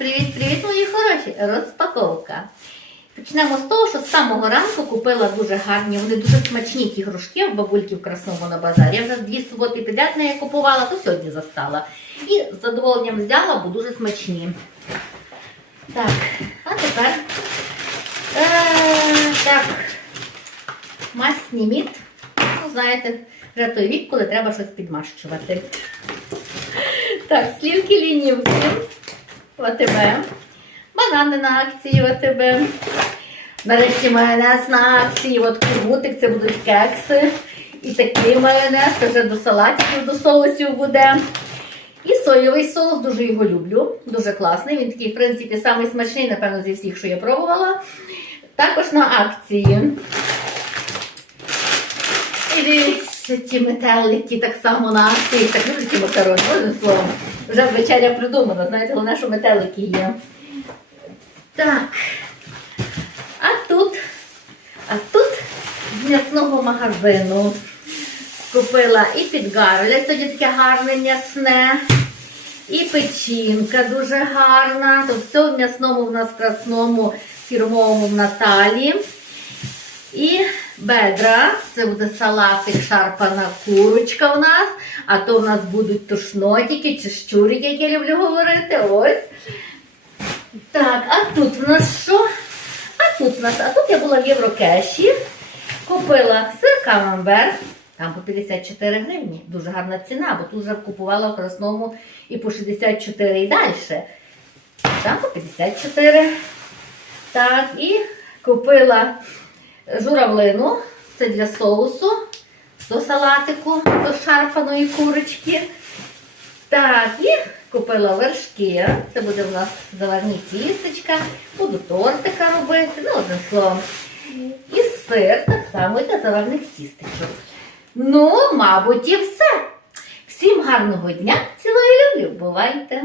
Привіт-привіт, мої хороші! Розпаковка. Почнемо з того, що з самого ранку купила дуже гарні, вони дуже смачні ті грушки в бабульки в красному на базарі. Я вже дві суботи підряд не купувала, то сьогодні застала. І з задоволенням взяла, бо дуже смачні. Так, а тепер е, так, масні мід. Ну, знаєте, вже той вік, коли треба щось підмащувати. Так, слівки лінівки. ВТБ. Банани на акції ВТБ. Нарешті майонез на акції. От кургутик, це будуть кекси. І такий майонез, це вже до салатів, до соусів буде. І соєвий соус, дуже його люблю. Дуже класний. Він такий, в принципі, самий смачний, напевно, зі всіх, що я пробувала. Також на акції. І дивіться, ті метелики так само на акції. Так люблю ті макарони, одним словом. Вже вечеря придумана, знаєте, головне, що метелики є. Так. А тут, а тут з м'ясного магазину купила і підгарля, тоді таке гарне м'ясне, і печінка дуже гарна. То все в м'ясному в нас красному фірмовому в Наталі. І бедра, це буде салатик, шарпана курочка у нас, а то в нас будуть тушнотики чи щурики, як я люблю говорити. Ось. Так, а тут в нас що? А тут в нас, а тут я була в Єврокеші, купила сир камамбер, там по 54 гривні. Дуже гарна ціна, бо тут вже купувала в красному і по 64 і далі. Там по 54. Так, і купила журавлину, це для соусу, до салатику, до шарпаної курочки. Так, і купила вершки. Це буде у нас заварні тістечка, буду тортика робити, ну, одним словом. І сир так само для заварних тістечок. Ну, мабуть, і все. Всім гарного дня. Цілую люблю. Бувайте!